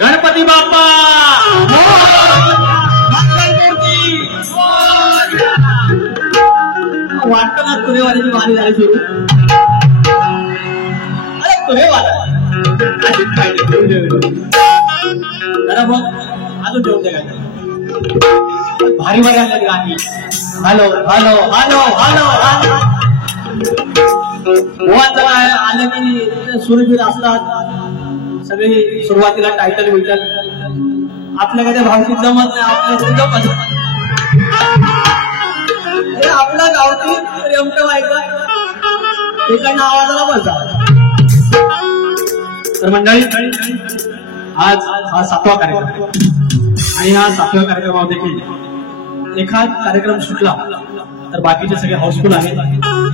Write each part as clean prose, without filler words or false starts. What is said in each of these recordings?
गणपती बाप्पा वाटतं ना तुरेवाल्याची वारी झाली सुरू. अरे तुरेवाला अशीच पाहिजे जरा मग अजून ठेवून द्या भारी भारी आणल्या गाणी. हॅलो हॅलो हॅलो हॅलो आलं की सुरबीर असतात सगळी. सुरुवातीला टायटल बिटल आपल्या कधी भावकीत जमत नाही. आपल्या आपला गावठी रेमट व्हायचा एका आवाजाला बसा. तर मंडळी आज हा 7वा कार्यक्रम आणि ह्या 7व्या कार्यक्रमामध्ये देखील एखाद कार्यक्रम सुटला तर बाकीचे सगळे हाऊसफुल आहेत.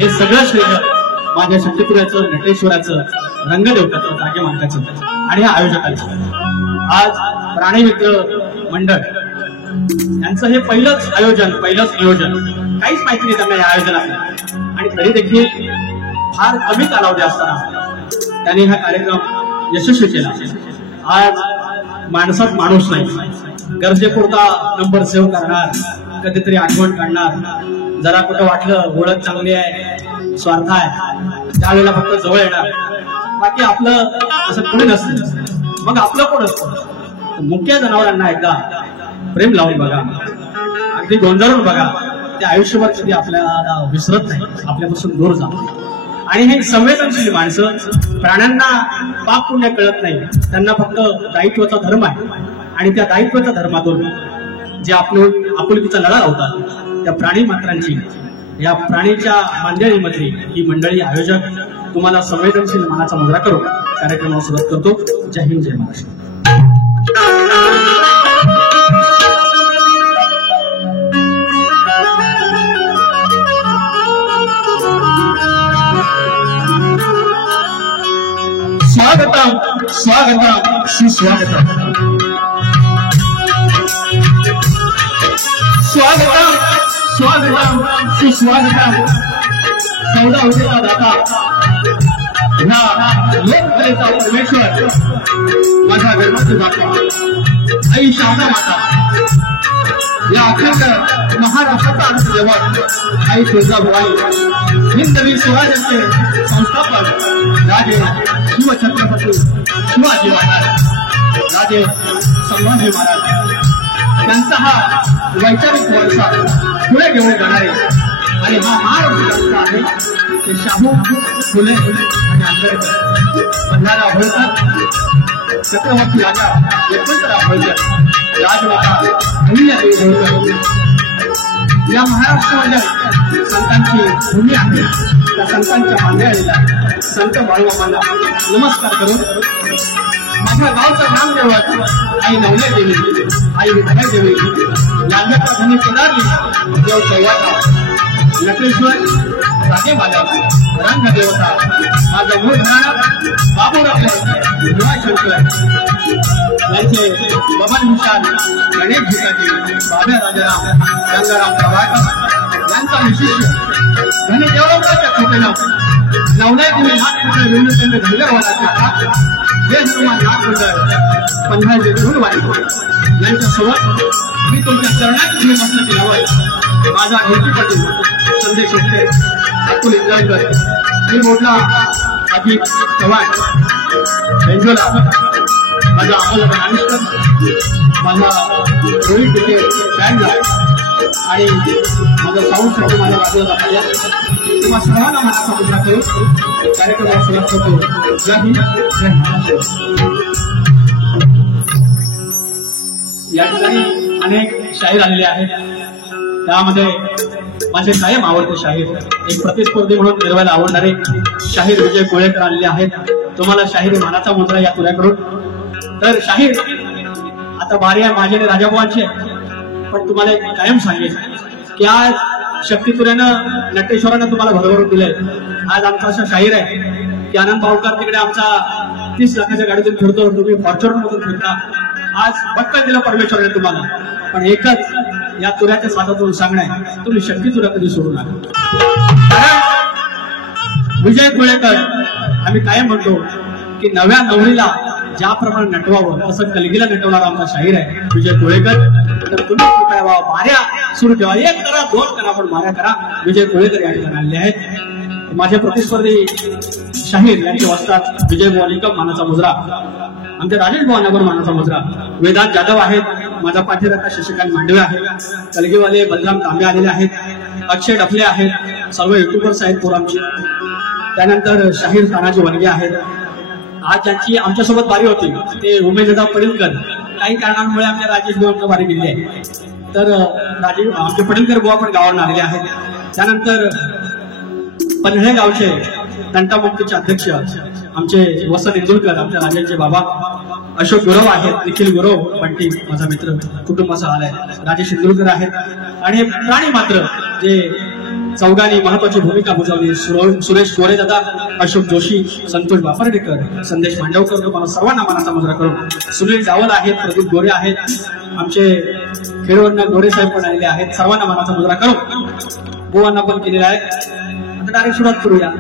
हे सगळं श्रेय माझ्या शक्तीपुराचं, नटेश्वराचं, रंगदेवताचं, जागे मालकाचं आणि आयोजकांचं. आज प्राणी मित्र मंडळ यांचं हे पहिलंच नियोजन, काहीच माहिती नाही त्यांना या आयोजनात, आणि तरी देखील फार कमी कालावधी असताना त्यांनी हा कार्यक्रम यशस्वी केला. आज माणसात माणूस नाही, गरजेपुरता नंबर सेव्ह करणार, कधीतरी आठवण काढणार, जरा कुठं वाटलं ओळख चांगली आहे, स्वार्थ आहे, त्यावेळेला फक्त जवळ येणार, बाकी आपलं असं कोणी नसतं. मग आपलं कोण असतं? मुख्य जनावरांना एकदा प्रेम लावून बघा, अगदी गोंजारून बघा, ते आयुष्यभर कधी आपल्याला विसरत नाही, आपल्यापासून दूर जात. आणि हे संवेदनशील माणसं, प्राण्यांना पाप पुण्य कळत नाही, त्यांना फक्त दायित्वाचा धर्म आहे, आणि त्या दायित्वाच्या धर्मातून जे आपुलकीचा लढा लावतात, त्या प्राणी मात्रांची, या प्राणीच्या मांदियाळीमधली ही मंडळी आयोजक तुम्हाला संवेदनशील मनाचा मुजरा करून कार्यक्रमाला सुरुवात करतो. जय हिंद, जय महाराष्ट्र. स्वागतम स्वागतम सुस्वागतम, स्वागतम स्वागतम सुस्वागतम. चौदा उद्याचा दाता, ह्या लोककलेचा परमेश्वर, माझा गणपती बाप्पा, आई शारदा माता, या अखंड महाराष्ट्राचा अंतर्गत आई तुळजाभवानी, हिंदवी स्वराज्याचे संस्थापक राजे शिवछत्रपती शिवाजी महाराज, राजे संभाजी महाराज, त्यांचा हा वैचारिक वारसा पुढे घेऊन जाणारे, आणि हा महाराष्ट्र आहे ते शाहू फुले आणि आंबेडकर, बंधारा होळकर, छत्रपती राजा यशवंतराव होळकर, राजमाता अहिल्यादेवी होळकर. या महाराष्ट्रामध्ये संतांची भूमी आहे. त्या संतांच्या मांदियाळीला संत बाळूमामांना नमस्कार करून माझ्या गावचं नाम देवत आई नवले देवी, आई विठाई देवी, लांबेकर धनी केदारली, देव चौवाटा, नटेश्वर, राजे बालक, रंग देवता, माझं मूळ घराणा बाबूराव भीमाशंकर यांचे बबन विशाल, गणेश भिकाजी, बाब्या राजाराम, गंगाराम प्रभाकर यांचा विशिष्ट धनी देवरावच्या कृपेनं नवले देवी नागपूर विनोद धनगरवाडाच्या हे हनुमान नागपूर पंधराशे धुळवाडी यांच्यासोबत मी तुमच्या चरणात मस्त केल्यावर माझा घरचीपटू संदेश होते, अतुल इंगळकर, मी मोठला अजित चव्हाण, बेंजोला, माझा अमोल राणेकर, माझा रोहित तिथे बँडला, आणि माझा साऊंड साठी माझा बाजूला पाहिजे. तुम्हा सर्वांना मनाचा मुजरा करून कार्यक्रमाला सुरुवात करतो. जय हिंद, जय महाराष्ट्र. या ठिकाणी अनेक शाहीर आलेले आहेत, त्यामध्ये माझे कायम आवडते शाहीर, एक प्रतिस्पर्धी म्हणून निर्वायला आवडणारे शाहीर विजय कोळेकर आलेले आहेत. तुम्हाला शाहीर मानाचा मुद्रा या तुऱ्याकडून. तर शाहीर आता बारी आहे माझे राजाभावांचे, पण तुम्हाला एक कायम सांगेल की आज शक्तीतुऱ्यानं नटेश्वरानं तुम्हाला भरभरून दिलंय. आज आमचा असा शाहीर आहे की आनंद भाऊकर तिकडे आमचा 30 लाखाच्या गाडीतून फिरतो, तुम्ही फॉर्च्युनर मधून फिरता. आज बक्कल दिलं परमेश्वराने तुम्हाला, पण एकच या तुऱ्याच्या साथातून सांगणं, तुम्ही शक्ती तुऱ्या कधी सोडू नका. कारण विजय कोळेकर आम्ही कायम म्हणतो की नव्या नवरीला ज्याप्रमाणे नटवावं तसं कलगीला नटवणारा आमचा शाहीर आहे विजय कोळेकर. तर तुम्ही कृपया माऱ्या सुरू ठेवा, 1 करा 2 करा, पण माऱ्या करा. विजय कोळेकर या ठिकाणी आलेले आहेत. माझे प्रतिस्पर्धी शाहीर यांचे वस्तात विजय बुवा निकम मानाचा मुजरा, आमचे राजेश बुवा नगर मानाचा मुजरा, वेदांत जाधव आहेत, माझा पाठीराखा शशिकांत मांडवे आहे, कलगीवाले बलराम तांबे आलेले आहेत, अक्षय डफले आहेत, सर्व युट्यूबर्स आहेत पोरामची. त्यानंतर शाहीर तानाजी वनगे आहेत. आज ज्यांची आमच्यासोबत बारी होती ते उमेशदादा पडिलकर, काही कारणांमुळे आमच्या राजेश बुवांना बारी दिली आहे. तर आमचे पडिलकर बुवा पण गावावर आलेले आहेत. त्यानंतर पन्हाळे गावचे तंटामुक्तीचे अध्यक्ष आमचे वसंत इंदुरकर, आमच्या राजांचे बाबा अशोक गुरव आहेत, निखिल गुरव बंटी माझा मित्र कुटुंबाचा आलाय, राजेश इंदुरकर आहेत. आणि प्राणी मात्र जे चौघांनी महत्वाची भूमिका बजावली. सुरेश गोरे दादा, अशोक जोशी, संतोष बाफर्डेकर, संदेश मांडवकर, तुम्हाला सर्वांना मानाचा मुजरा करून. सुनील जावल आहेत, प्रदीप गोरे आहेत, आमचे खेळवडनं गोरे साहेब पण आलेले आहेत. सर्वांना मानाचा मुजरा करून बुवांना पण केलेला आहे. आता डायरेक्ट सुरुवात करूया.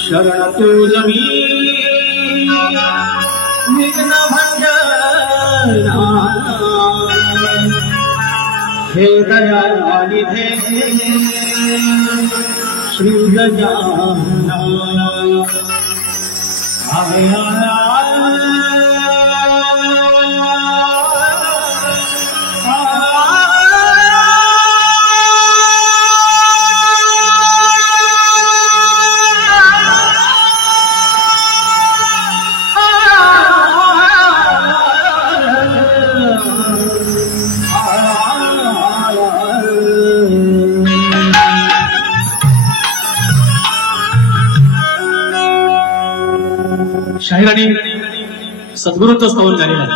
शरण तुझ मी विघ्न भंजना हे दयानिधे श्री गजानना. शाहिरांनी सद्गुरूंचं स्तवन झालेलं आहे.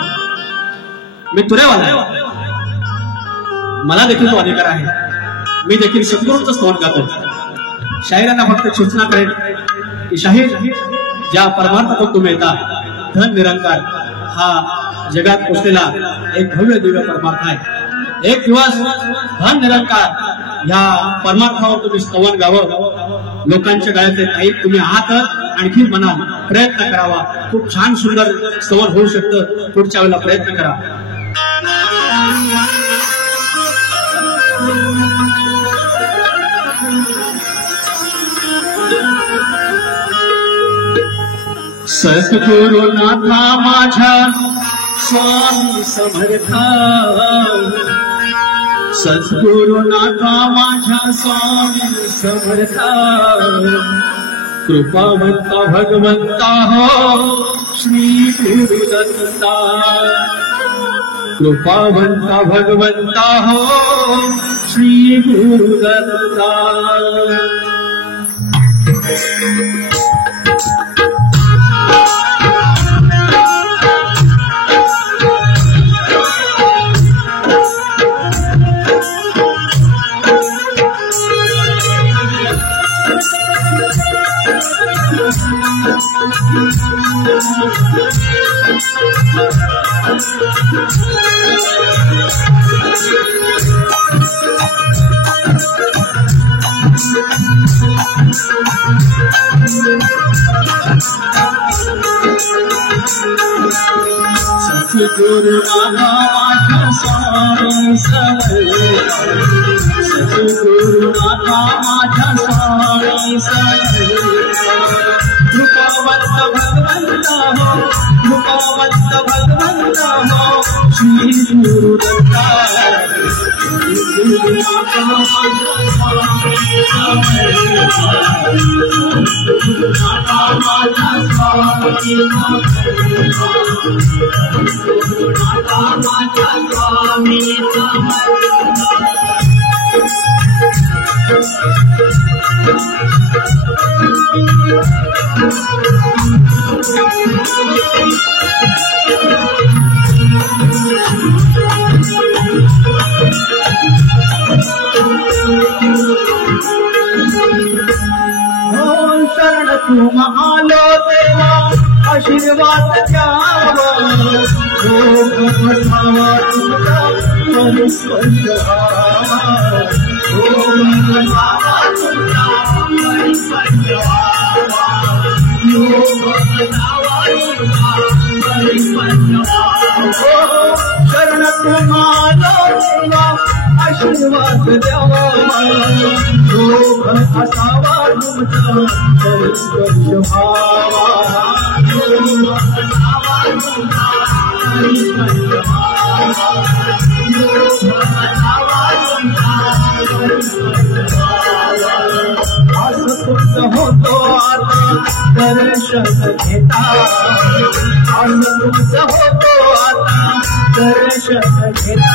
मी तुरेवाला आहे, मला देखील तो अधिकार आहे. मी देखील सद्गुरूंचं स्तवन गातो. शाहिरांना फक्त सूचना करेन की शाहीर ज्या परमार्थातून तुम्ही येता, धन निरंकार हा जगात पोचलेला एक भव्य दिव्य परमार्थ आहे. एक दिवस धन निरंकार ह्या परमार्थावर तुम्ही स्तवन गावं. लोकांच्या गळ्यातले काही तुम्ही आहात, आणखी म्हणाल, प्रयत्न करावा. खूप छान सुंदर स्तवन होऊ शकतं. पुढच्या वेळेला प्रयत्न करा. सद्गुरुनाथा माझ्या स्वामी समर्था, सद्गुरुनाथा माझ्या स्वामी समर्था. कृपावंता भगवंता हो श्री गुरुदत्ता, कृपावंता भगवंता हो श्री गुरुदत्ता. सद्गुरुनाथा माझ्या स्वामी समर्था, सद्गुरुनाथा माझ्या स्वामी समर्था. कृपावंत भगवंता हो, कृपावंत भगवंता हो श्री गुरुदत्ता. सद्गुरुनाथा माझ्या स्वामी समर्था, सद्गुरुनाथा माझ्या स्वामी समर्था, सद्गुरुनाथा माझ्या स्वामी समर्था. शरण तुम आलो देवा आशीर्वाद द्यावा, बसावा तुमचा परिस्पर्श, बसावा तुमचा शरण तुम्हाला आशीर्वाद द्यावा लोभ असावा तुमचा तरी स्पर्श व्हावा असं तुमचं होतो आता दर्शन घेता असं तुमचं होतो आता दर्शन घेता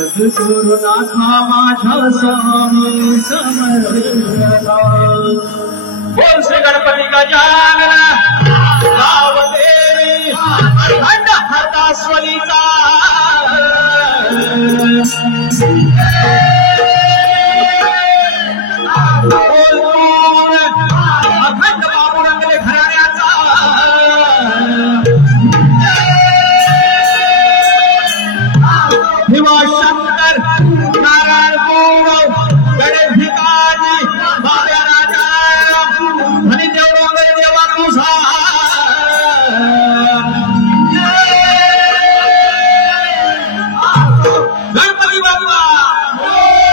सद्गुरुनाथा माझ्या स्वामी समर्थ बोल श्री गणपती गजानन गावदेवी अखंड हरदास्वलीचा अखंड बाबूरंगले घराण्याचा भीमाशंकर नारायण गौरव गणेश भिकाजी बाब्या राजा धनीदेव वगैरे देवानुसार Ganpati Bappa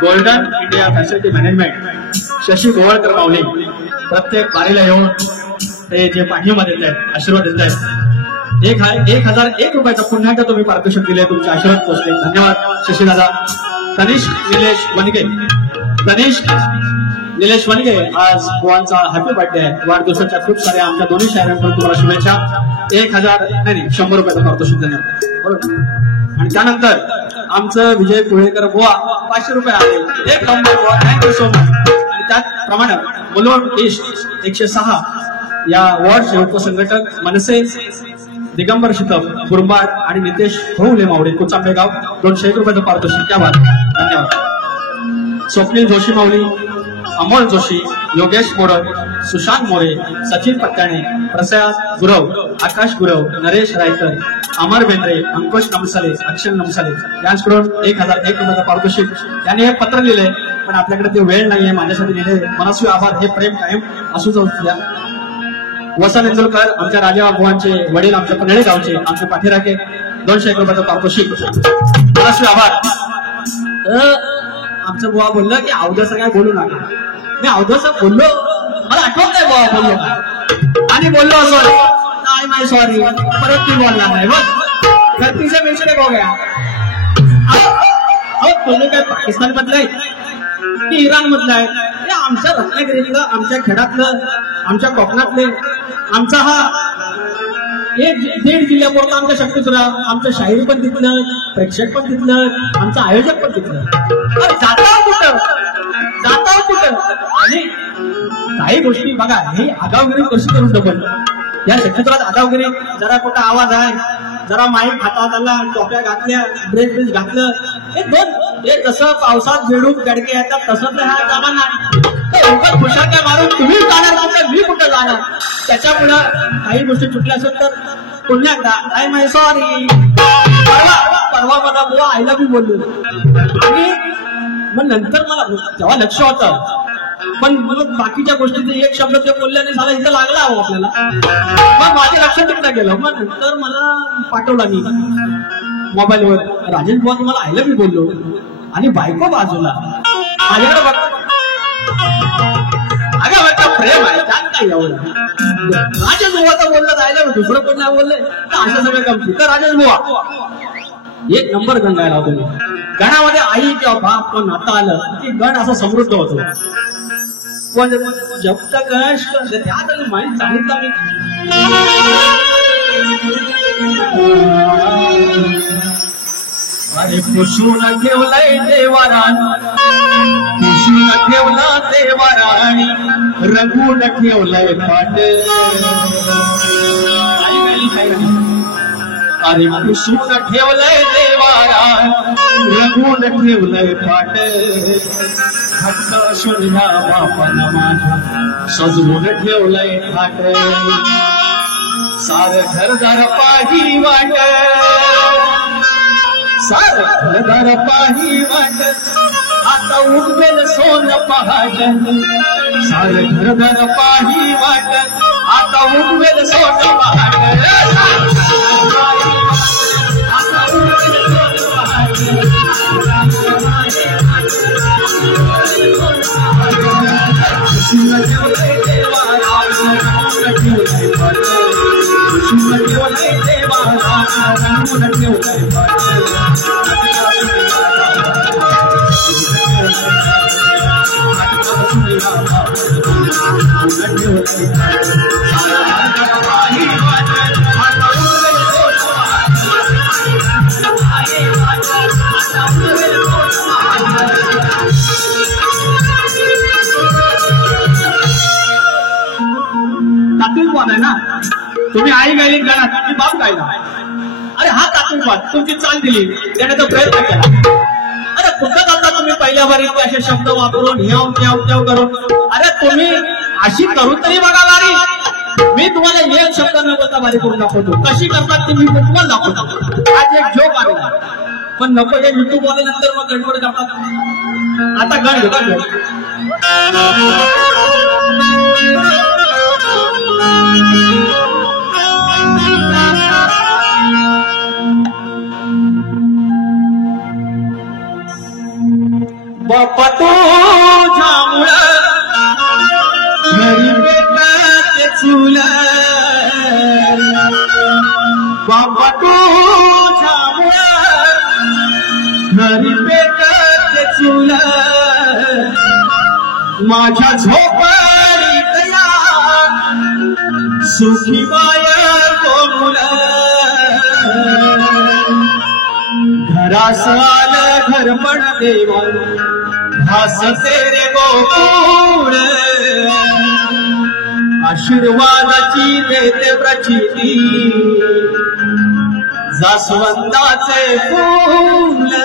golden India facility management Shashi Gowalkar Mauli प्रत्येक बारीला येऊन ते जे पाठिंबा देत आहेत, आशीर्वाद देत आहेत, 1001 रुपयाचा पुन्हा एकदा तुम्ही पारितोषिक दिले, तुमचे आशीर्वाद पोहोचले, धन्यवाद शशीदादा. तनिष निलेश वणगे आज बुवांचा हॅपी बर्थडे आहे, वाढदिवसाच्या खूप साऱ्या आमच्या दोन्ही शायरांकडून तुम्हाला शुभेच्छा. 100 रुपयाचं पारितोषिक, धन्यवाद. बरोबर. आणि त्यानंतर आमचं विजय पुळेकर बुवा 500 रुपये आले, एक नंबर बुवा, थँक्यू सो मच. आणि त्याचप्रमाणे मुलवड ईस्ट 106 या वॉर्डचे उपसंघटक मनसे दिगंबर शितप गुरुंबाड आणि नितेश होऊले मावडे कुचांबेगाव 201 रुपयाचं पारितोषिक, त्या बाद, धन्यवाद. स्वप्नील जोशी माऊली, अमोल जोशी, योगेश मोरड, सुशांत मोरे, सचिन पट्टाणे, प्रसाद गुरव, आकाश गुरव, नरेश रायकर, अमर बेंद्रे, अंकुश नमसाले, अक्षय नमसाले यांच्याकडून 1001 रुपयाचं पारितोषिक. त्यांनी हे पत्र लिहिले पण आपल्याकडे ते वेळ नाहीये, माझ्यासाठी लिहिले. मनस्वी आभार, हे प्रेम कायम असू जाऊ द्या. वसन इंदुरकर आमच्या राजा बुवांचे वडील, आमच्या पनळे गावचे, आमचे पाठीराखे 201 रुपयाचं पारितोषिक, मनस्वी आभार. आमचं बुवा बोललं की अवधस काय बोलू नका. मी अवधस बोललो, मला आठवत नाही बुवा बोललो का, आणि बोललो असं नाही सॉरी, परत ती बोलणार नाही. बघ गलतीचा मिस्टेक हो गया. तुम्ही काय पाकिस्तान मधलं आहे की इराण मधलं आहे? आमच्या रत्नागिरीतलं, आमच्या खेड्यातलं, आमच्या कोकणातले, आमचा हा 1-1.5 जिल्ह्यापुरता आमच्या शक्तीसुद्धा, आमचं शाहीर पण तिथलं, प्रेक्षक पण तिथलं, आमचं आयोजक पण तिथलं. जाता कुठं आणि काही गोष्टी बघा, ही आगावगिरी कशी करून डबल या क्षेत्रात. आगावगिरी जरा कुठं आवाज आहे, जरा माईक हातात आला, टोप्या घातल्या, ब्रेस घातलं, हे जसं पावसात बेडूक गडके येतात तसंच हा जमाना. खुशाच्या मारून तुम्ही जाणार, तर मी कुठं जाणार. त्याच्यामुळं काही गोष्टी चुकल्या असेल तर पुन्हा एकदा आय माय सॉरी. परवा मला बुवा आईला मी बोललो आणि मग नंतर मला तेव्हा लक्ष होतं, पण मग बाकीच्या गोष्टीचे एक शब्द ते बोलल्याने झाला इथं लागला हवं आपल्याला. मग माझे लक्ष तिकडे गेलं. मग नंतर मला पाठवला मी मोबाईलवर, राजेश बुवा तुम्हाला आईला मी बोललो, आणि बायको बाजूला माझ्याकडे बघ, अगं वाटतं प्रेम आहे त्यात काय एवढं. राजेश बुवाचं बोललं जायला, दुसरं कोण नाही बोलले तर असं सगळं कमती. तर राजेश बुवा 1 नंबर गण गायला तुम्ही. गणामध्ये आई किंवा बाप किंवा नातं आलं की गण असं समृद्ध होतो. पण जब तक त्यात माहिती सांगितलं मी, अरे पुसून ठेवलंय देवारान, पुसून ठेवला देवाराणी, रंगून ठेवलंय पाट. अरे पुसून ठेवलंय देवारान, रंगून ठेवलंय पाट. हक्क सुन्या बापानं माझ्या सजवून ठेवलंय थाट. सार घरदार पाही वाट, सार घरदार पाही वाट, आता उगवेल सोन पहाट. सार घरदार पाही वाट, आता उगवेल सोन पहाट. आता उगवेल सोन पहाट. तात्विकवाद आहे ना, तुम्ही आई गायली गाणं, तुम्ही बाप गायला. अरे हा तात्विकवाद, तुमची चाल दिली, त्याने तो प्रयत्न केला. अरे कुठं जाता तुम्ही पहिल्या वारी असे शब्द वापरून ह्याव त्याव त्याव करून. अरे तुम्ही अशी करून तरी बघा वारी. मी तुम्हाला एक शब्द न बोलता वारी करून दाखवतो, कशी करतात ते मी तुम्हाला दाखवतो. आज एक जोक आलेला, पण नको हे युट्यूब आल्यानंतर मग गडबड करतात. आता गण घेतो. बाप्पा तुझ्यामुळं माझ्या झोपडीतल्या सुखी बाय कोमुल घरास आलं घरपण देवा भासते रे गोकुळ आशीर्वादाची देते प्रचिती जास्वंदाचे फूल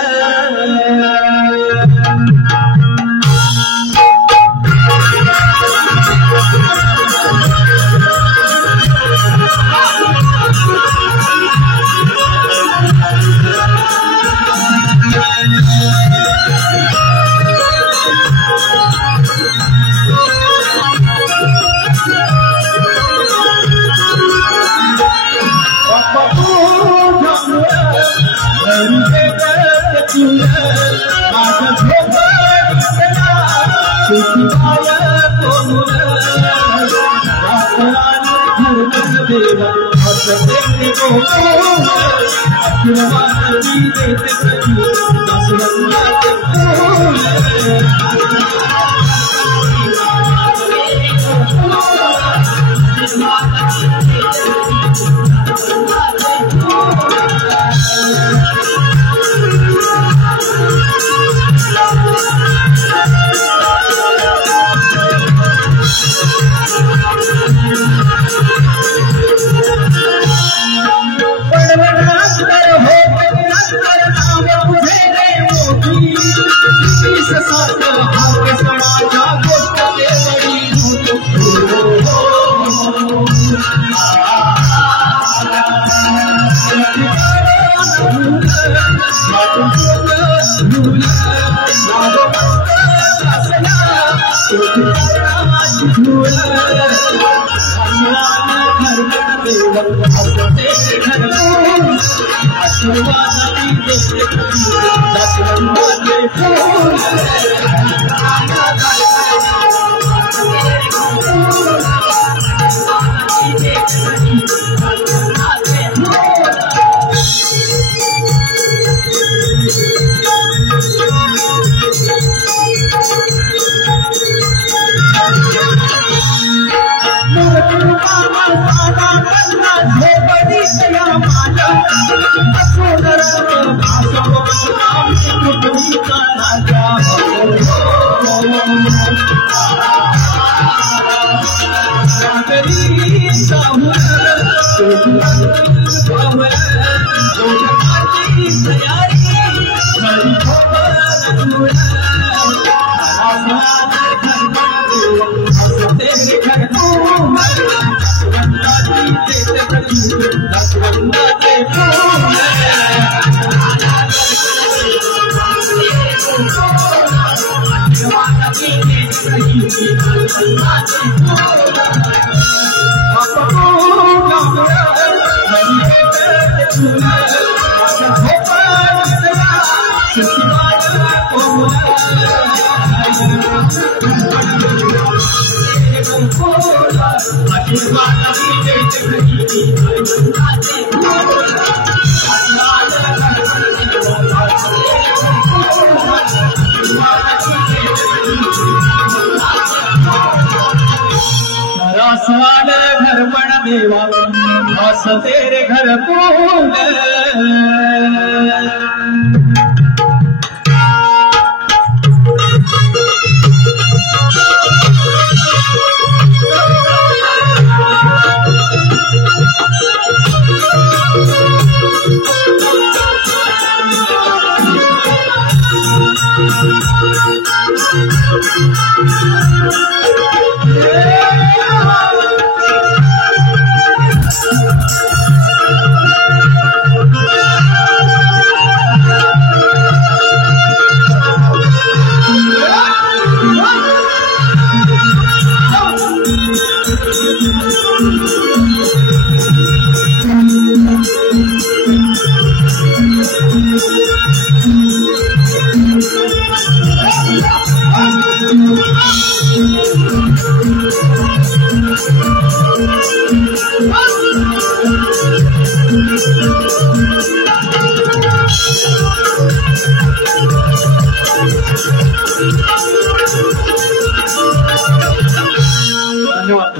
घरपण देवा भास तेरे घर फूल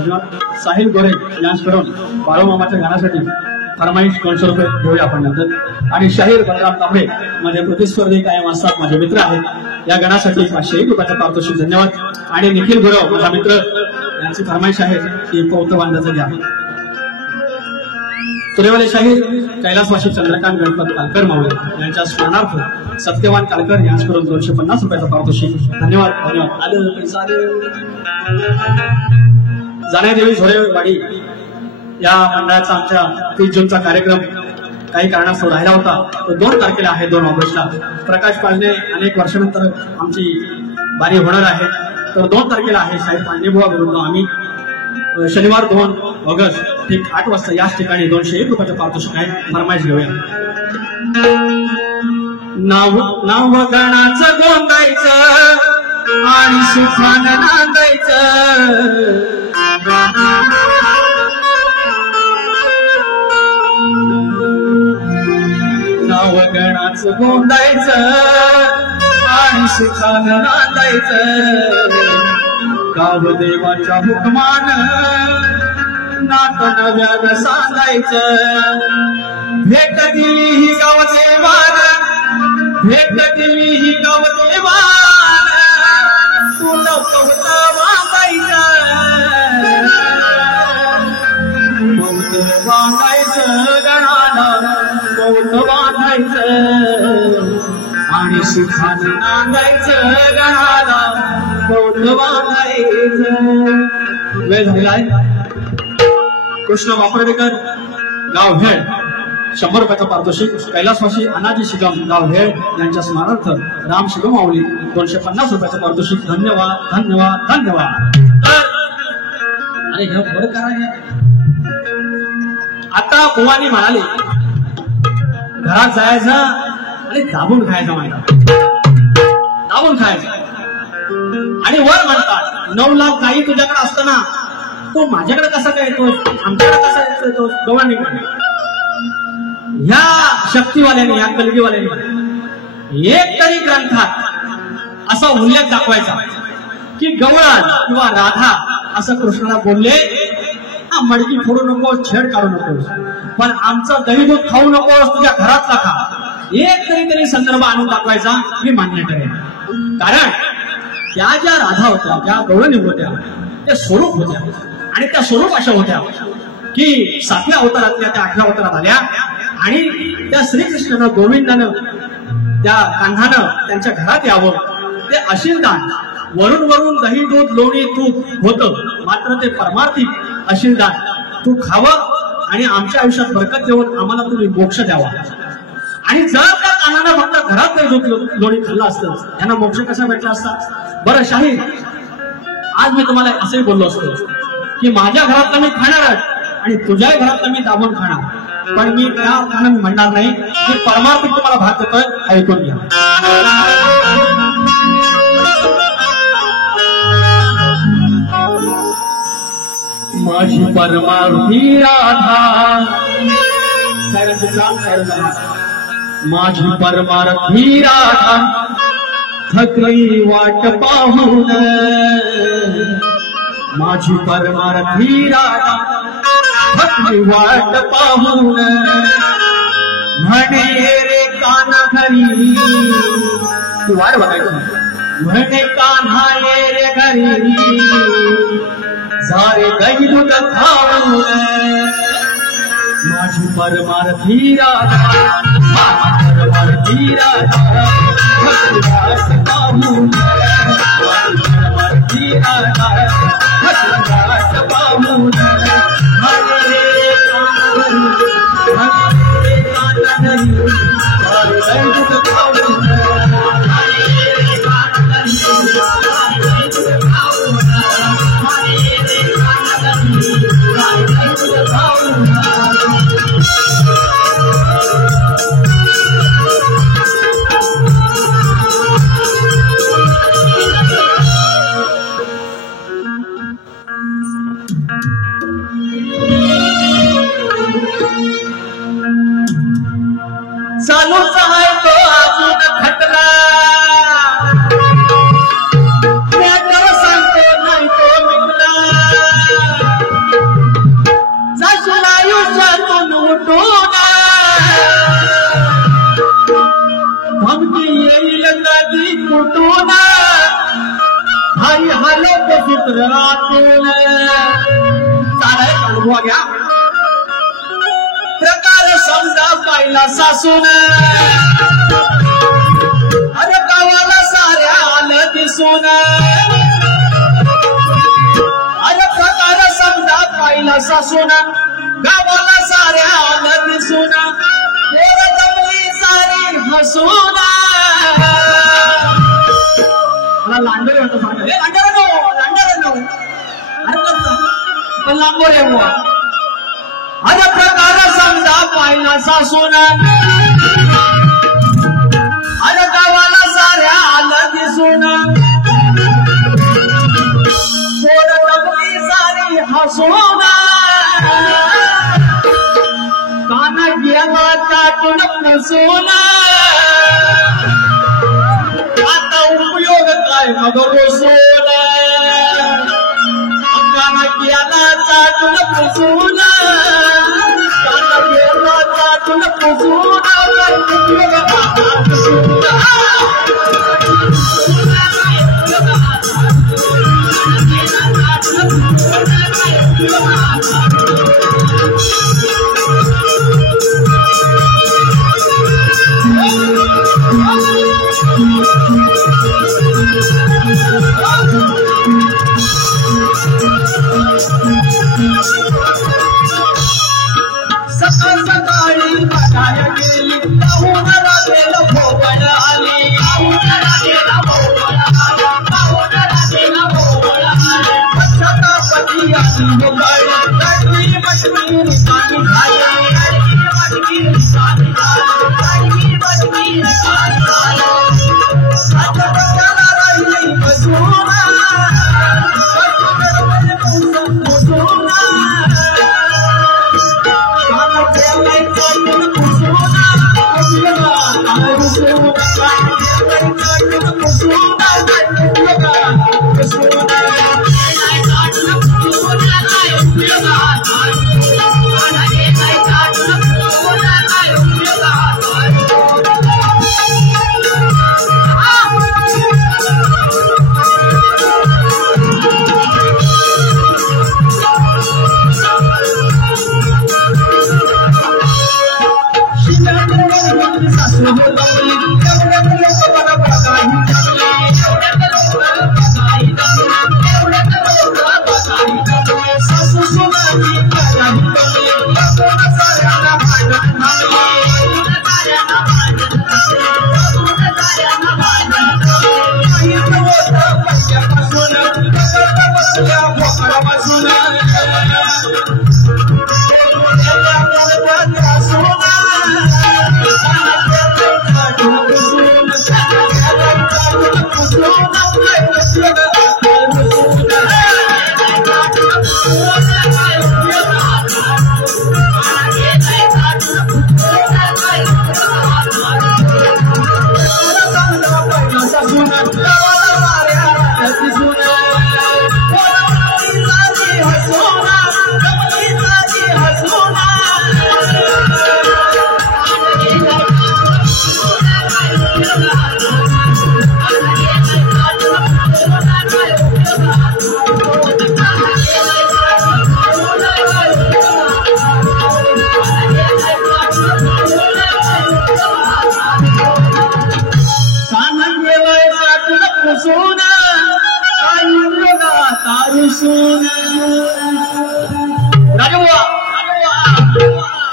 धन्यवाद. साहिल गोरे यांच्याकडून बाळूमामाच्या गाण्यासाठी फरमाईश 200 रुपये घेऊया आपण नंतर. आणि शाहीर बलराम तांबे माझे प्रतिस्पर्धी कायम असतात, माझे मित्र आहेत. या गाण्यासाठी 500 रुपयाचा पारितोषिक धन्यवाद. आणि निखिल गुरव माझा मित्र यांची फरमाईश आहे की पौत बांधाचं घ्या. तुरेवाले शाहीर कैलासवासी चंद्रकांत गणपत कालकर मावळे यांच्या स्मरणार्थ सत्यवान कालकर यांच्याकडून 250 रुपयाचा पारितोषिक धन्यवाद. धन्यवाद. आलं पैसा जाण्यादेवी झोरेवाडी या मंडळाचा आमच्या 30 जूनचा कार्यक्रम काही कारणास्तव राहिला होता. तो 2 तारखेला आहे, 2 ऑगस्टला. प्रकाश पालने अनेक वर्षानंतर आमची बारी होणार आहे, तर 2 तारखेला आहे. साहेब पांडेबुवा विरुद्ध आम्ही शनिवार 2 ऑगस्ट ठीक 8 वाजता याच ठिकाणी 201 रुपयाचं पारितोषिक आहे. फरमाईश घेऊया. नाव गणाचं गोंगायचं आणि सुखानं नांदायचं. नाव गणाचं गोंगायचं आणि सुखानं नांदायचं. गावदेवाच्या हुकमानं नात नव्यानं सांगायचं. भेट दिली ही गावदेवान, भेट दिली ही गावदेवान, तुला पौत वागायचं. पौत वागायचं गणाला, पौत वागायचं आणि सुखानं नांगायचं गणाला, पौत वागायचं. वेळ झालेला आहे. कृष्ण वापरडेकर गाव भेळ 100 रुपयाचा पारितोषिक. कैलासवासी अनाजी शिगम गाव भेळ यांच्या स्मरणार्थ राम शिगम माऊली 250 रुपयाचं पारितोषिक. धन्यवाद धन्यवाद धन्यवाद. अरे ह्या बरं करा. आता बुवानी म्हणाले घरात जायचं आणि दाबून खायचं म्हणतात, दाबून खायचं. आणि वर म्हणतात 9 लाख गाई तुझ्याकडे असताना तो माझ्याकडे कसा काय येतोस, आमच्याकडे कसा येतोस. गवळणी ह्या शक्तीवाल्याने, या कलगीवाल्याने एक तरी ग्रंथात असा उल्लेख दाखवायचा की गवळण किंवा राधा असं कृष्णाला बोलले, मडकी फोडू नकोस, छेड काढू नकोस, पण आमचं दही दूध खाऊ नकोस, तुझ्या घरातला खा. एक तरी त्यांनी संदर्भ आणून दाखवायचा, मी मान्य करेन. कारण त्या ज्या राधा होत्या, ज्या गवळणी होत्या, त्या स्वरूप होत्या. आणि त्या स्वरूप अशा होत्या की 7व्या अवतारातल्या त्या 8व्या अवतारात आल्या. आणि त्या श्रीकृष्णानं, गोविंदानं, त्या कान्हानं त्यांच्या घरात यावं. ते अशीलदान वरून वरून दही दूध लोणी तूप होतं, मात्र ते परमार्थिक अशीलदान तू खावं आणि आमच्या आयुष्यात बरकत देऊन आम्हाला तुम्ही मोक्ष द्यावा. आणि जर त्या कान्हानं फक्त घरात दही दूध लोणी खाल्लं असतं, त्यांना मोक्ष कसा भेटला असता. बरं शाहीर, आज मी तुम्हाला असंही बोललो असतो की माझ्या घरातलं मी खाणारच आणि तुझ्याही घरातलं मी दाबून खाणार, पण मी त्या अर्थानं मी म्हणणार नाही की परमार्थिक तुम्हाला भाग देतोय. ऐकून घ्या. माझी परमार्थी राधा, माझी परमार्थी राधा, थकली वाट पाहून. माझी परमार्थी राधा, थकली वाट पाहून. म्हणे रे कान्हा घरी, तू वाट बघायचं. म्हणे कान्हा ये रे घरी, सारे दही दूध खाऊन. माझी परमार्थी राधा, माझी परमार्थी राधा, थकली वाट पाहून. माझी परमार्थी राधा, थकली वाट पाहून. चालूच आहे तो अजून खटला, मॅटर सांगतो नाही तो मिटला. पाहिला सासून अरे गावाला साऱ्या आलं दिसून अरे प्रकार समजा पाहिला सासून गावाला साऱ्या आलं दिसून पोरं दमली सारी हसून मला लांडोरे होतं सांगा लांडोरे पण लांबोरे बुवा अरे प्रकार समजा पाहिला सासून अरे गावाला साऱ्या आलं दिसून पोरं दमली सारी हसून काना गेला काटून पुसून आता उपयोग काय मग रोसून काना गेला काटून पुसून काना गेला काटून पुसून उपयोग सकाळ सकाळी बघायला गेली पाहून राधेला भोवळ आली छत्रपती आली मोकळी मटकी रिकामी झाली आता बघायला राहिली बसून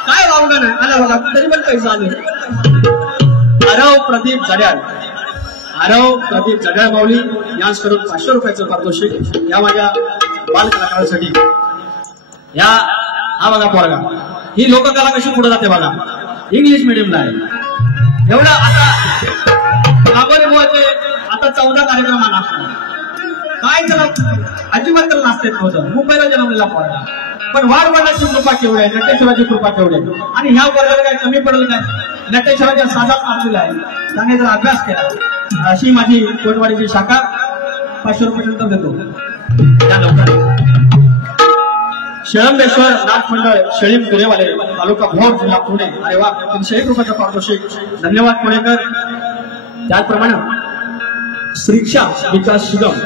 काय वावगण आला बघा तरी पण पैसा आले आरव प्रदीप जड्याळ माऊली यांस करून 500 रुपयाचं पारितोषिक या माझ्या बालकलाकारांसाठी हा बघा पोरगा ही लोककला कशी पुढे जाते बघा इंग्लिश मिडियमला आहे एवढा आता आता 14 कार्यक्रमांना काय त्याला अजिबात त्याला नाचता येत नव्हतं मुंबईला जन्मलेला पोरगा पण वाढवाडाची कृपा केवढी आहे नटेश्वराची कृपा केवढी आहे आणि ह्या वर्गाला काय कमी पडेल काय नटेश्वराच्या साजात मारलेला आहे त्याने जर अभ्यास केला अशी माझी कोटवाडीची शाखा 500 रुपये नंतर देतो त्या लवकर शळंबेश्वर नाथ मंडळ शेळीम गुरेवाले तालुका भोर जिल्हा पुणे अरे वा 301 रुपयाचा पारितोषिक धन्यवाद पुणेकर त्याचप्रमाणे श्रीक्षा विकास शिगम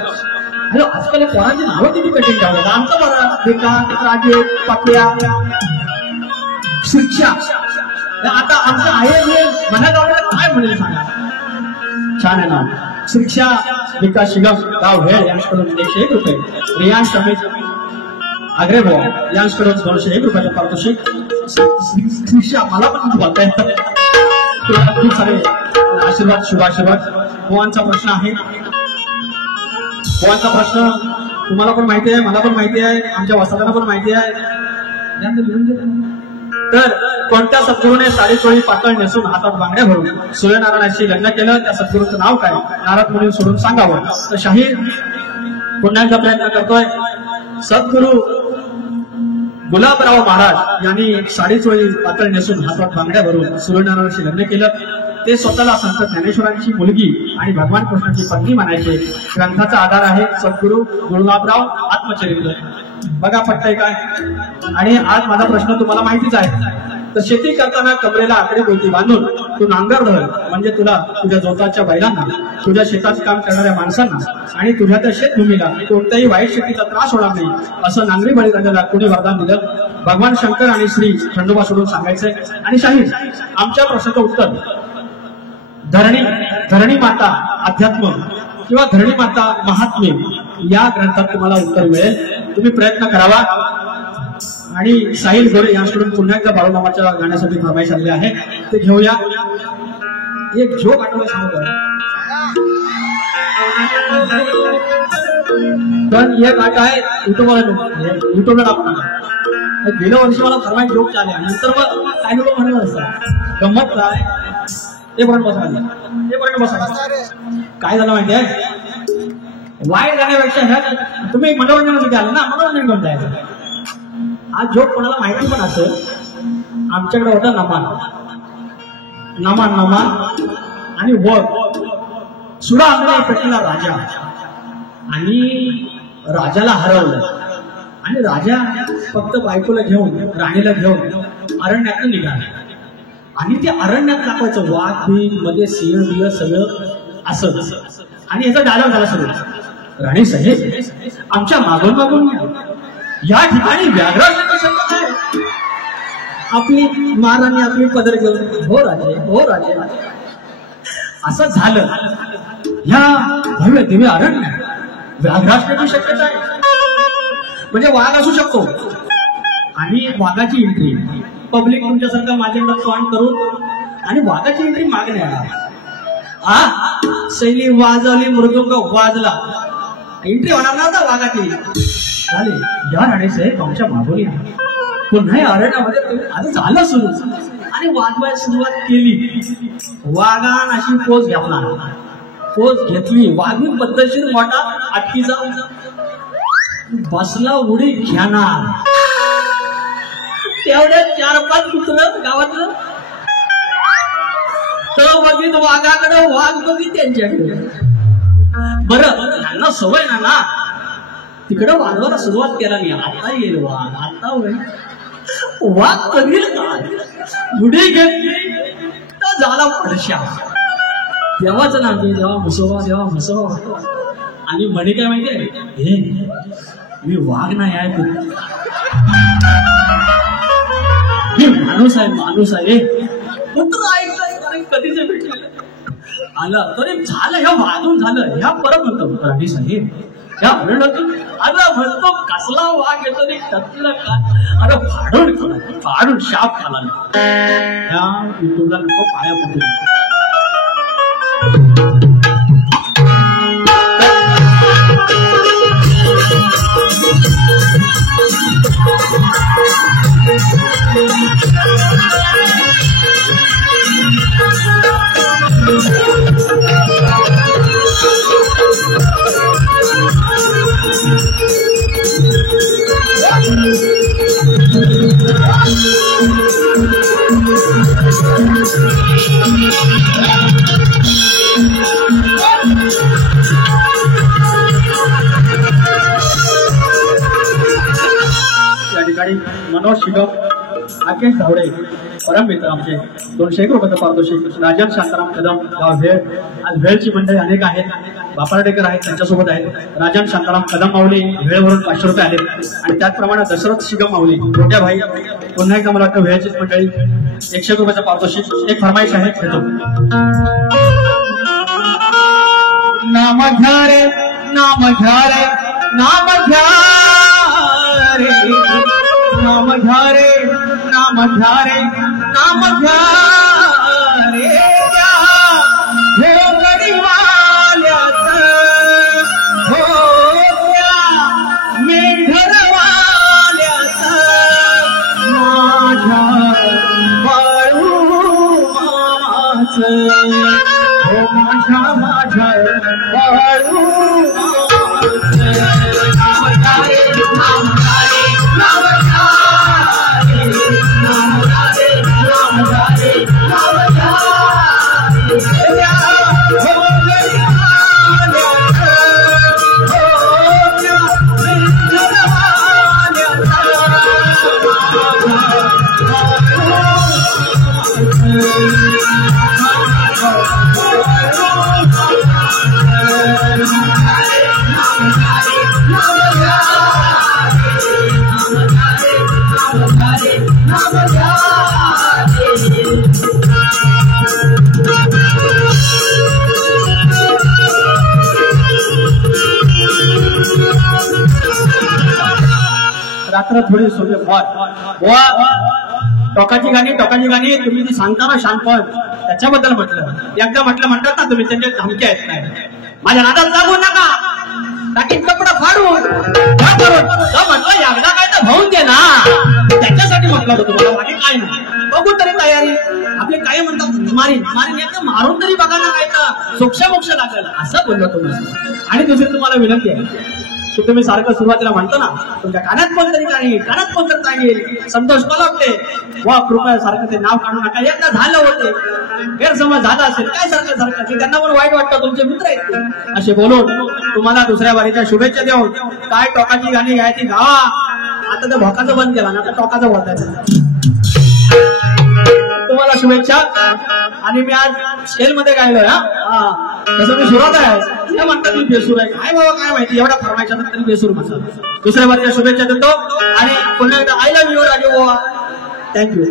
अरे आजकाल या पोरांची नावं किती कठीण ठेवलं आमचं बरं विकास राजे पक्या शिक्षा आता आमचं आहे मनात आवडलं काय म्हणेल सांगा. छान आहे ना. शिक्षा विकास शिगम गाव भेळ यांच्याकडून 101 रुपये. रियांश रमेश आग्रेभाऊ यांच्याकडून 201 रुपयाचं पारितोषिक. शिक्षा मला पण बोलता येतं. खूप सारे आशीर्वाद शुभाशीर्वाद. गोवांचा प्रश्न आहे. गोवांचा प्रश्न तुम्हाला पण माहिती आहे, मला पण माहिती आहे, आमच्या वसाहतांना पण माहिती आहे. तर कोणत्या सद्गुरूने साडी चोळी पातळ नेसून हातात बांगड्या भरून सूर्यनारायणाशी लग्न केलं, त्या सद्गुरूचं नाव काय? नारद मुनी सोडून सांगावं. तर शाहीर पुन्हा एकदा प्रयत्न करतोय. सद्गुरू गुलाबराव महाराज यांनी साडी चोळी पातळ नेसून हातात बांगड्या भरून सूर्यनारायणाशी लग्न केलं. ते स्वतःला संत ज्ञानेश्वरांची मुलगी आणि भगवान कृष्णाची पत्नी म्हणायचे. ग्रंथाचा आधार आहे सद्गुरू गुलाबराव आत्मचरित्र. बघा पटतंय काय? आणि आज माझा प्रश्न तुम्हाला माहितीच आहे. तर शेती करताना कमरेला आकडे बोलती बांधून तू नांगर धर, म्हणजे तुला तुझ्या जोताच्या बैलांना, तुझ्या शेताचं काम करणाऱ्या माणसांना आणि तुझ्या त्या शेतभूमीला कोणत्याही वाईट शेतीचा त्रास होणार नाही, असं नांगरी बळीराजाला कुणी वरदान दिलं? भगवान शंकर आणि श्री खंडोबा सोडून सांगायचंय. आणि शाहीर आमच्या प्रश्नाचं उत्तर धरणी माता अध्यात्म किंवा धरणी माता महात्म्य या ग्रंथात तुम्हाला उत्तर मिळेल. तुम्ही प्रयत्न करावा. आणि साहिल गोरे यांच्याकडून पुन्हा एकदा बाळूमामाच्या गाण्यासाठी फरमाईश आलेली आहे, ते घेऊया. एक जोक आठवलं सांगतो. पण एक आठ आहे युट्यूबला टाकून. गेल्या वर्षी मला फरमाईश जोक आल्या, नंतर मग काही लोक म्हणत असतात गंमत काय ते पर्यंत बसा. काय झालं माहिती आहे? वाईट गाण्यापेक्षा ह्या तुम्ही मनोरंजनासाठी आले ना, मनोरंजन करून जायचं. आज जोक कोणाला माहिती पण असेल, आमच्याकडे होता नमान आणि वग सुडा आंबे पेटला राजा, आणि राजाला हरवलं. आणि राजा फक्त बायकोला घेऊन, राणीला घेऊन अरण्यात निघाला. आणि ते अरण्यात दाखवायचं वाघ बी मध्ये सिंह बिंह सगळं असं. आणि याचा डायलॉग झाला सुरू, राणी साहेब आमच्या मागून या ठिकाणी व्याघ्राला शंका आहे. आपली महाराणी आपली पदर घेऊन हो राजे असं झालं. ह्या भव्य दिव्य अरण्यात व्याघ्र असण्याची शक्यता आहे, म्हणजे वाघ असू शकतो. आणि वाघाची एंट्री पब्लिक तुमच्यासारखा माझ्याकडे तोंड करून आणि वाघाची एंट्री मागणे शैली वाजवली, मृदुंग वाजला, एंट्री होणार ना वाघाची. चालेल या राणे साहेब आमच्या मागोली पुन्हा या अरण्यामध्ये तुम्ही आता झालं सुरू. आणि वाजवायला सुरुवात केली. वाघान अशी पोच घेतली. वाघी पद्धतशीर मोठा अटकीचा बसला उडी घेणार. तेवढ्या 4-5 कुत्रं गावातलं तर बघित वाघाकडे, वाघ बघित त्यांच्याकडे. बरं त्यांना सवय ना तिकडं वाघाला सुरुवात केला नाही. आता येईल वाघ, आता वाघ बघील का उडी घेतली तर झाला पडशा. तेव्हाच ना जेव्हा मुसोबा आणि म्हणे काय माहितीये, हे मी वाघ नाही आहे, मी माणूस आहे. कुठं ऐकलं कधीच भेटलेलं आलं तरी झालं. ह्या वाजून झालं. ह्या परत म्हणतो राणी साहेब ह्या अरे म्हणतो कसला वाघ येतो ते टचलं का? अरे फाडून शाप खाला. ह्या युट्यूबला नको पाया पडतो. या ठिकाणी मनोज शिगम, राकेश धावडे परम मित्र आमचे 201 रुपयाचं पारितोषिक. राजन शांताराम कदम गाव भेळ. आज भेळची मंडळी अनेक आहेत. बापारडेकर आहेत त्यांच्यासोबत आहेत. राजन शांताराम कदम माऊली भेळवरून 500 रुपये आले. आणि त्याचप्रमाणे दशरथ शिगम माऊली, मोठ्या भाई पुन्हा एकदा मला वाटतं वेळाचीच मंडळी 100 रुपयाचा पारितोषिक एक फरमाईश आहे घेतो. नाम घ्या रे नाम घ्या रे नाम घ्या रे नाम घ्या रे नाम घ्या रे नाम घ्या रे हे गडीवाल्याचं हो त्या मेढरवाल्याचं माझ्या बाळूमाचं हो माझ्या माझ्या बाळूमाचं नाम घ्या रे नाम घ्या रे नाम घ्या रे नाम घ्या रे नाम घ्या रे नाम घ्या रात्र थोडी सोडे टोकाची गाणी तुम्ही जी सांगता ना शानपण त्याच्याबद्दल म्हटलं. एकदा म्हणतात ना तुम्ही त्यांच्या धमकी आहेत नाही माझ्या नादात लागू नका टाकीत कपडा फाडून म्हटलं एकदा काय तर भाऊन दे ना त्याच्यासाठी म्हटलं होतं तुम्हाला बाकी काय नाही. बघू तरी तयारी आपले काय म्हणतात मारीन एकदा मारून तरी बघा ना काय तर सोक्ष लागेल असं बोललो तुम्ही. आणि दुसरी तुम्हाला विनंती आहे की तुम्ही सारखं सुरुवातीला म्हणतो ना तुमच्या कानात कोणतरी सांगेल संतोष कोलपटे वा कृपया सारखं ते नाव काढू नका. एकदा झालं होते गैरसमज झाला असेल काय सारखं की त्यांना पण वाईट वाटतं तुमचे मित्र आहेत असे बोलून तुम्हाला दुसऱ्या वारीच्या शुभेच्छा देऊन काय टोकाची गाणी घ्यायची गावा. आता तर भोकाचं बंद केला ना आता टोकाचं बोलतायचं. तुम्हाला शुभेच्छा. आणि मी आज स्केलमध्ये गायलोय तसं मी सुरुवात आहे हे म्हणतात मी बेसूर आहे काय बाबा काय माहिती एवढा फरमायच्या तरी बेसूर म्हणतात. दुसऱ्या वारीच्या शुभेच्छा देतो आणि पुन्हा एकदा आय लव्ह यू राजू बाबा. थँक्यू.